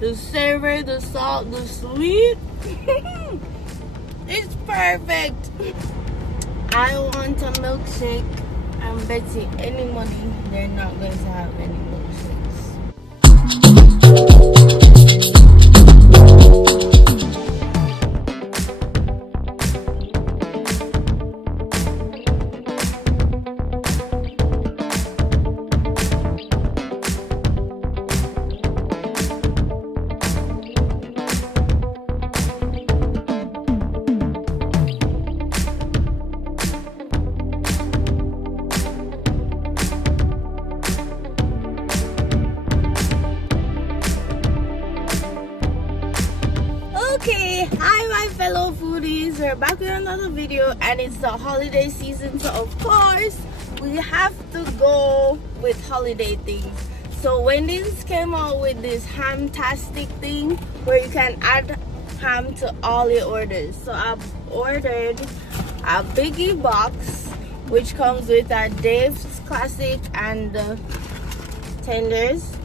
the savor, the salt, the sweet. It's perfect. I want a milkshake. I'm betting any money they're not going to have any milkshakes. Okay, hi my fellow foodies, we're back with another video, and it's the holiday season, so of course we have to go with holiday things. So Wendy's came out with this Hamtastic thing where you can add ham to all your orders. So I've ordered a biggie box which comes with a Dave's Classic and tenders.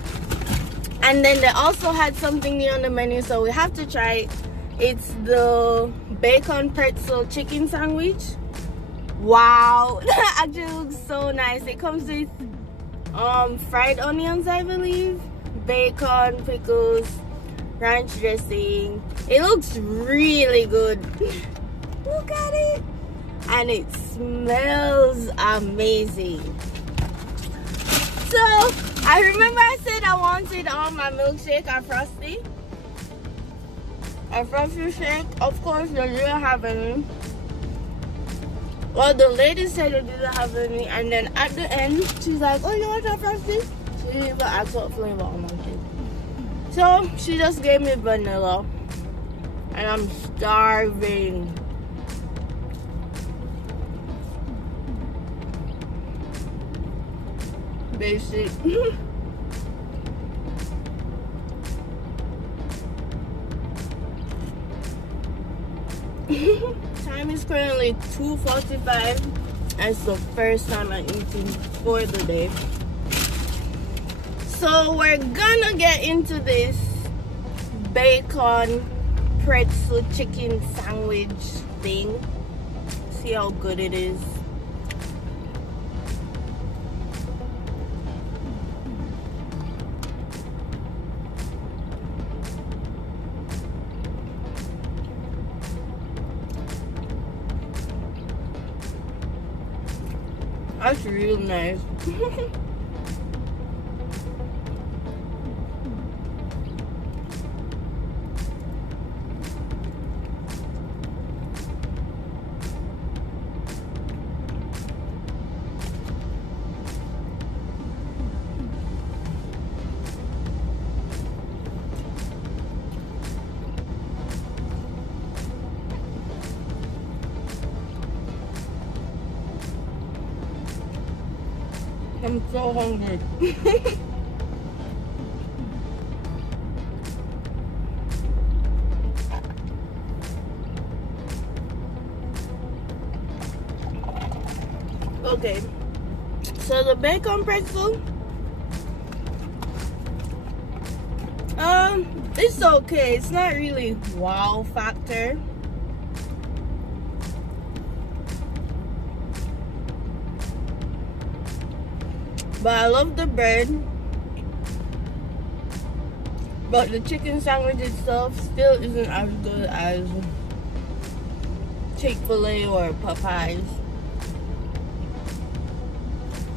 And then they also had something new on the menu, so we have to try it. It's the bacon pretzel chicken sandwich. Wow, that actually looks so nice. It comes with fried onions, I believe, bacon, pickles, ranch dressing. It looks really good. Look at it. And it smells amazing. So I remember I said I wanted my milkshake and frosty. A frosty shake, of course they didn't have any. Well, the lady said they didn't have any, and then at the end she's like, oh, you want a frosty? She didn't even ask what flavor I wanted. So she just gave me vanilla, and I'm starving. Basic. Time is currently 2:45. It's the first time I'm eating for the day. So we're gonna get into this bacon pretzel chicken sandwich thing. See how good it is. That's real nice. I'm so hungry. Okay, so the bacon pretzel, it's okay. It's not really wow factor. But I love the bread. But the chicken sandwich itself still isn't as good as Chick-fil-A or Popeyes.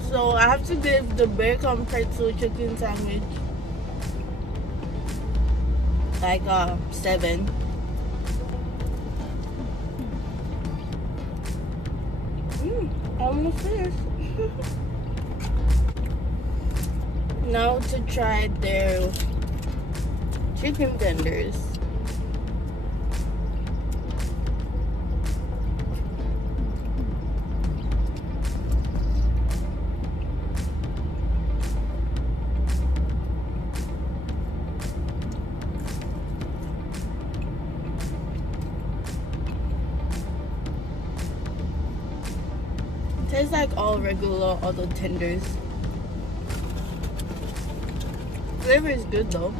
So I have to give the bacon pretzel chicken sandwich like a 7. Almost finished. Now to try their chicken tenders. Tastes like all regular other tenders. Flavor is good though.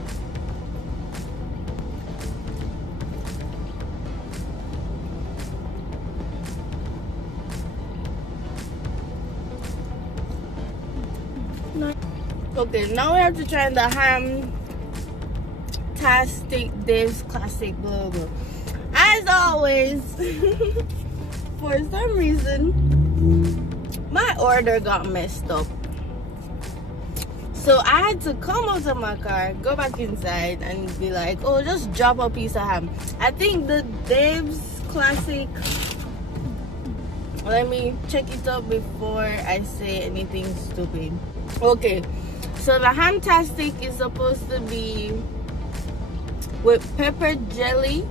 Okay, now we have to try the Hamtastic Dave's Classic blah blah. As always, for some reason, my order got messed up. So I had to come out of my car, go back inside, and be like, oh, just drop a piece of ham. I think the Dave's Classic, let me check it out before I say anything stupid. Okay, so the Hamtastic is supposed to be with pepper jelly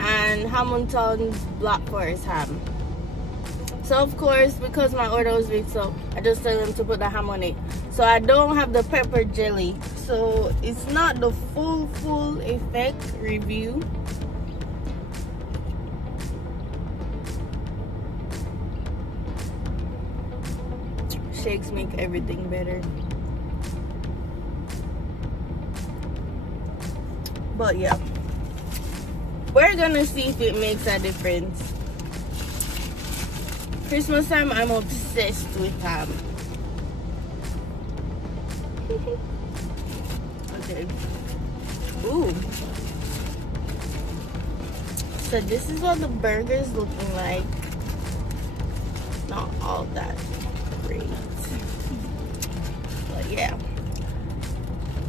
and Hamilton's Black Forest ham. So of course, because my order was mixed up, I just told them to put the ham on it. So I don't have the pepper jelly, so it's not the full effect review. Shakes make everything better. But yeah, we're gonna see if it makes a difference. Christmas time, I'm obsessed with ham. Okay. Ooh. So this is what the burger is looking like. Not all that great. But yeah.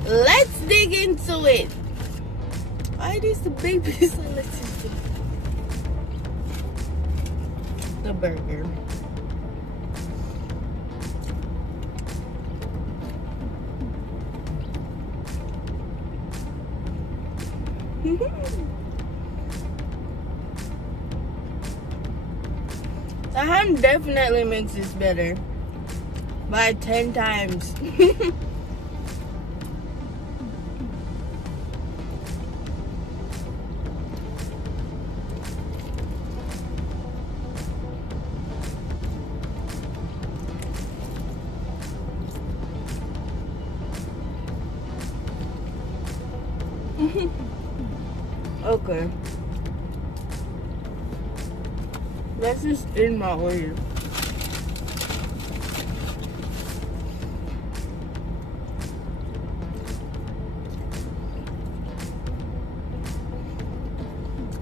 Let's dig into it. Why are these the babies? So let's just do the burger. The ham definitely makes this better by 10 times. Okay. That's just in my way.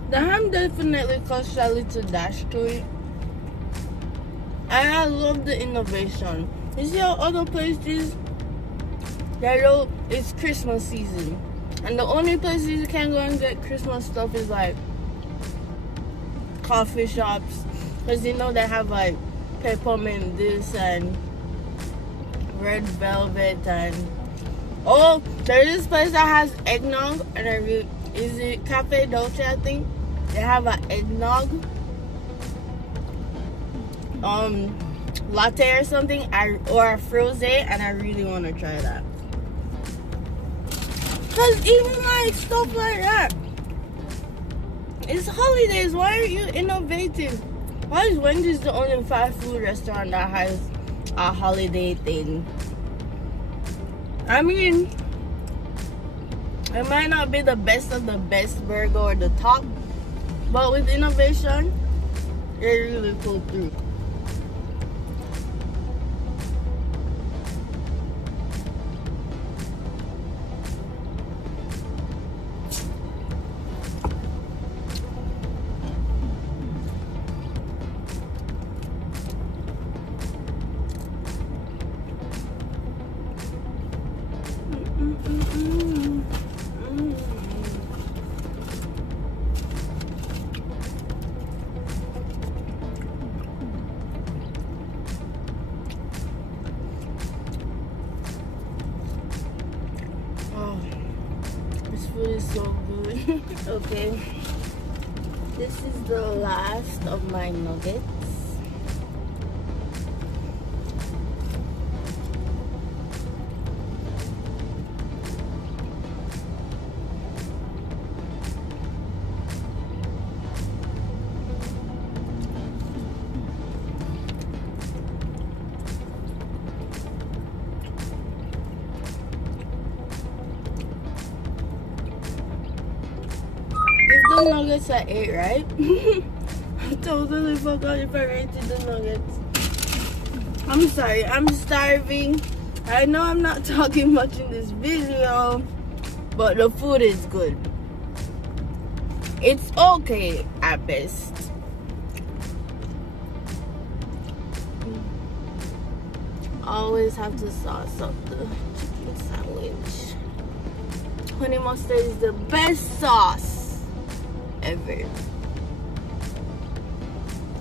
The ham definitely costs a little dash to it. And I love the innovation. You see how other places, it's Christmas season. And the only places you can go and get Christmas stuff is like coffee shops. Because you know they have like peppermint this and red velvet and oh, there's this place that has eggnog and is it Cafe Dolce, I think? They have an eggnog latte or something, or a froze, and I really want to try that. Cause even like stuff like that, it's holidays. Why are you innovating? Why is Wendy's the only fast food restaurant that has a holiday thing? I mean, it might not be the best of the best burger or the top, but with innovation, it really pulled through. Food is so good. Okay, this is the last of my nuggets. The nuggets I ate, right? I totally forgot if I rated the nuggets. I'm sorry, I'm starving. I know I'm not talking much in this video, but the food is good. It's okay at best. Always have to sauce up the chicken sandwich. Honey mustard is the best sauce ever.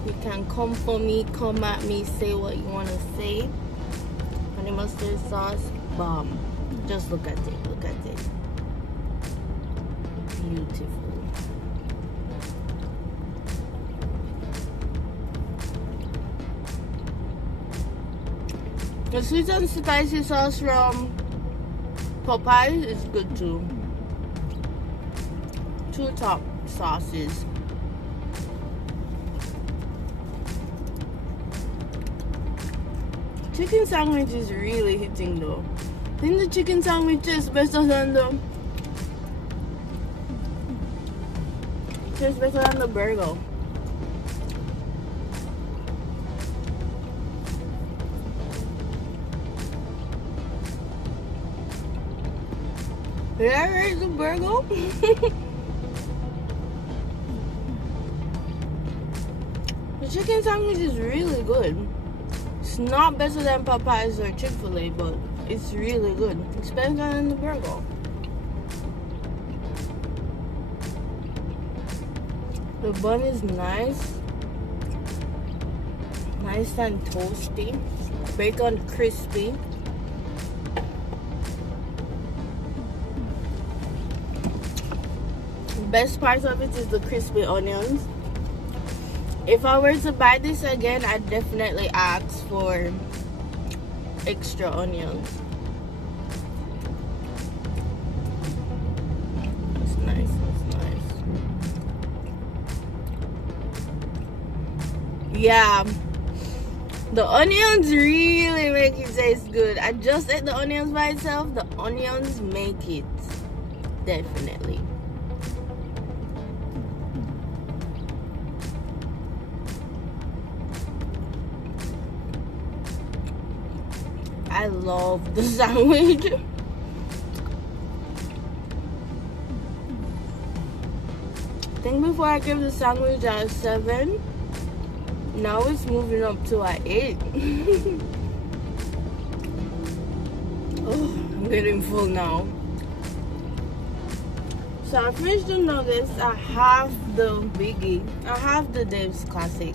You can come for me, come at me, say what you want to say. Honey mustard sauce, bomb. Just look at it, look at it. Beautiful. The sweet and spicy sauce from Popeyes is good too. 2 top sauces. Chicken sandwich is really hitting though. I think the chicken sandwich is better than the burger. Did I rate the burger? The chicken sandwich is really good. It's not better than Popeyes or Chick-fil-A, but it's really good. It's better than the burger. The bun is nice. Nice and toasty. Bacon crispy. Best part of it is the crispy onions. If I were to buy this again, I'd definitely ask for extra onions. It's nice, it's nice. Yeah, the onions really make it taste good. I just ate the onions by itself. The onions make it, definitely. I love the sandwich. I think before I gave the sandwich a 7. Now it's moving up to an 8. Oh, I'm getting full now. So I finished the nuggets. I have the biggie. I have the Dave's Classic.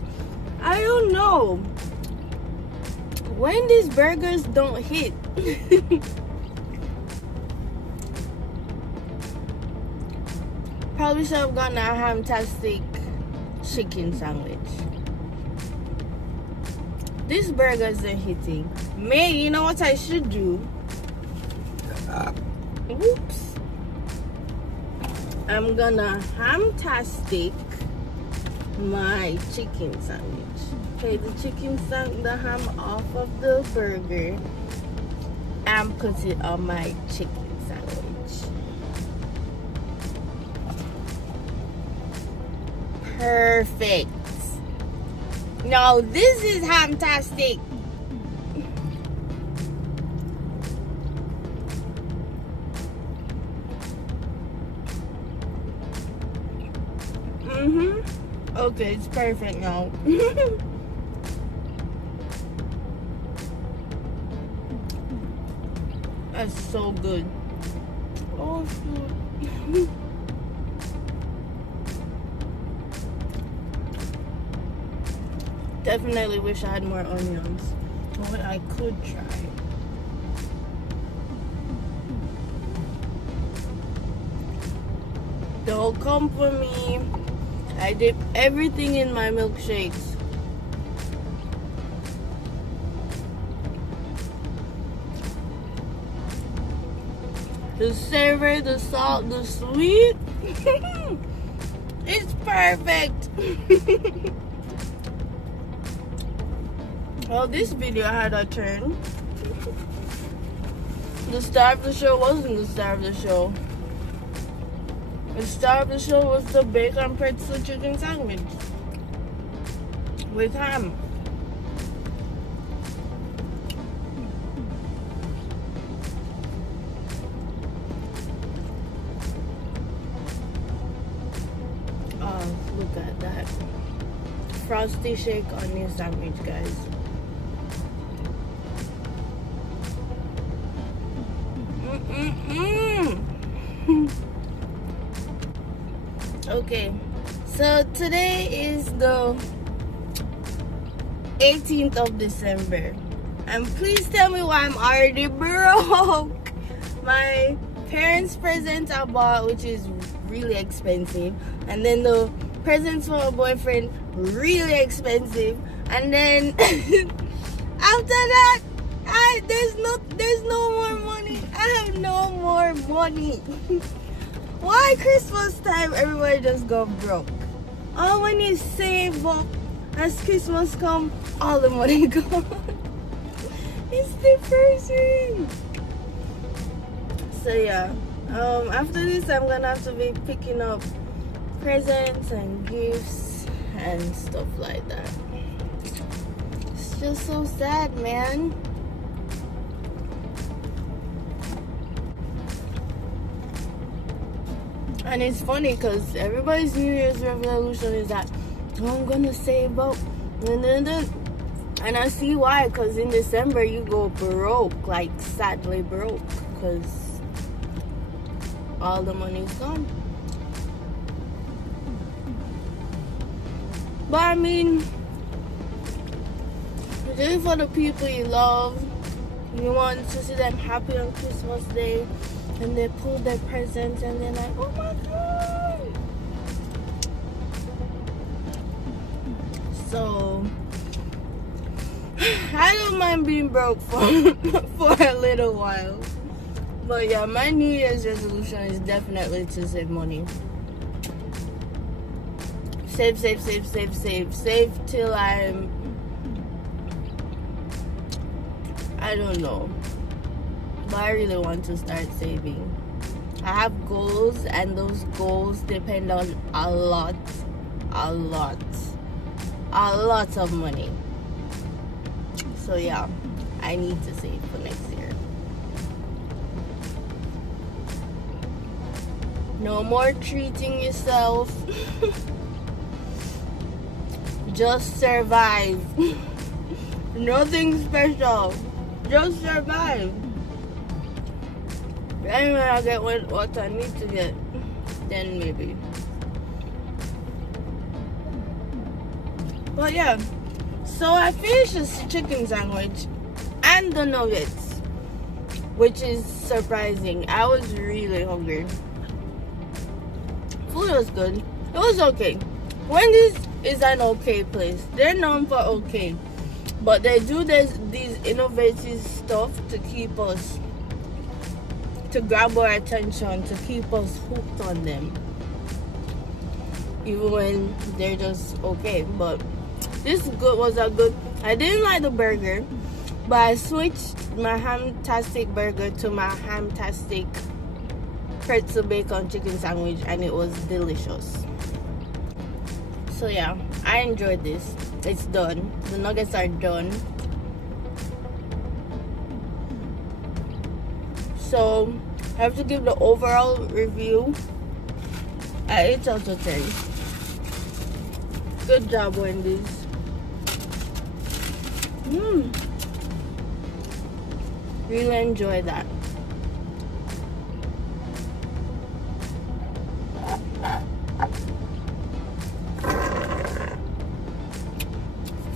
I don't know. Wendy's burgers don't hit. Probably should have gotten a Hamtastic chicken sandwich. This burger isn't hitting. May, you know what I should do? Oops. I'm gonna Hamtastic my chicken sandwich. Okay, the ham off of the burger and put it on my chicken sandwich. Perfect. Now this is Hamtastic. Okay, it's perfect now. That's so good. Oh, shoot. Definitely wish I had more onions. But I could try. Don't come for me. I dip everything in my milkshakes. The savor, the salt, the sweet. It's perfect. Well, this video had a turn. The star of the show wasn't the star of the show. The star of the show was the bacon pretzel chicken sandwich with ham. Look at that. Frosty shake onion sandwich, guys. Okay, so today is the 18th of December, and please tell me why I'm already broke. My parents' presents I bought, which is really expensive, and then the presents for my boyfriend, really expensive, and then after that, there's no more money. I have no more money. Why Christmas time everybody just go broke? Oh, when you save up, as Christmas come, all the money gone. It's depressing. So yeah, after this I'm gonna have to be picking up presents and gifts and stuff like that. It's just so sad, man. And it's funny because everybody's New Year's resolution is that, oh, I'm gonna save up, and I see why, because in December you go broke, like sadly broke, because all the money's gone. But I mean, do it for the people you love. You want to see them happy on Christmas Day, and they pull their presents and they're like, oh my god. So I don't mind being broke for a little while. But yeah, my New Year's resolution is definitely to save money. Save till I don't know. But I really want to start saving. I have goals, and those goals depend on a lot of money. So yeah, I need to save for next year. No more treating yourself. Just survive. Nothing special. Just survive. And when I get what I need to get, then maybe. But yeah, so I finished this chicken sandwich and the nuggets, which is surprising. I was really hungry. Food was good. It was okay. Wendy's is an okay place. They're known for okay, but they do these innovative stuff to keep us, to grab our attention, to keep us hooked on them, even when they're just okay. But this was a good. I didn't like the burger, but I switched my Hamtastic burger to my Hamtastic pretzel bacon chicken sandwich, and it was delicious. So yeah, I enjoyed this. It's done. The nuggets are done. So I have to give the overall review at 8 out of 10. Good job, Wendy's. Really enjoy that.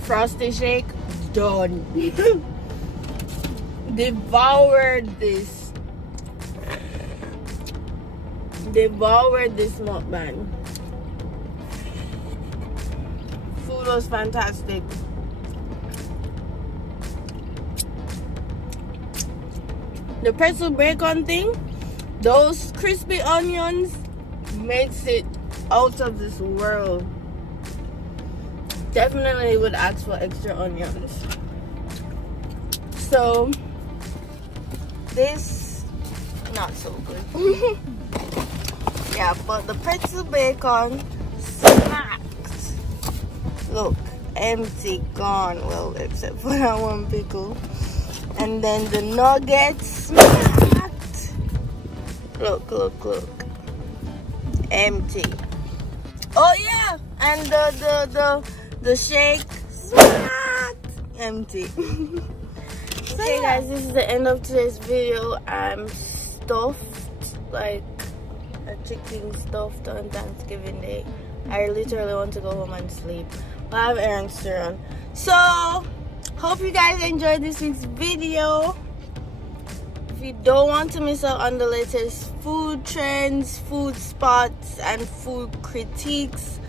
Frosty shake, done. Devoured this mukbang. Food was fantastic. The pretzel bacon thing, those crispy onions makes it out of this world. Definitely would ask for extra onions. So this, not so good. Yeah, but the pretzel bacon smacked. Look, empty, gone. Well, except for that one pickle. And then the nuggets smacked. Look. Empty. Oh yeah, and the shake empty. Okay guys, this is the end of today's video. I'm stuffed, like a chicken stuffed on Thanksgiving Day. I literally want to go home and sleep. I have errands to run. So hope you guys enjoyed this week's video. If you don't want to miss out on the latest food trends, food spots, and food critiques,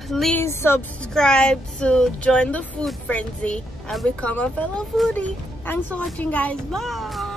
please subscribe to join the food frenzy and become a fellow foodie. Thanks for watching guys. Bye.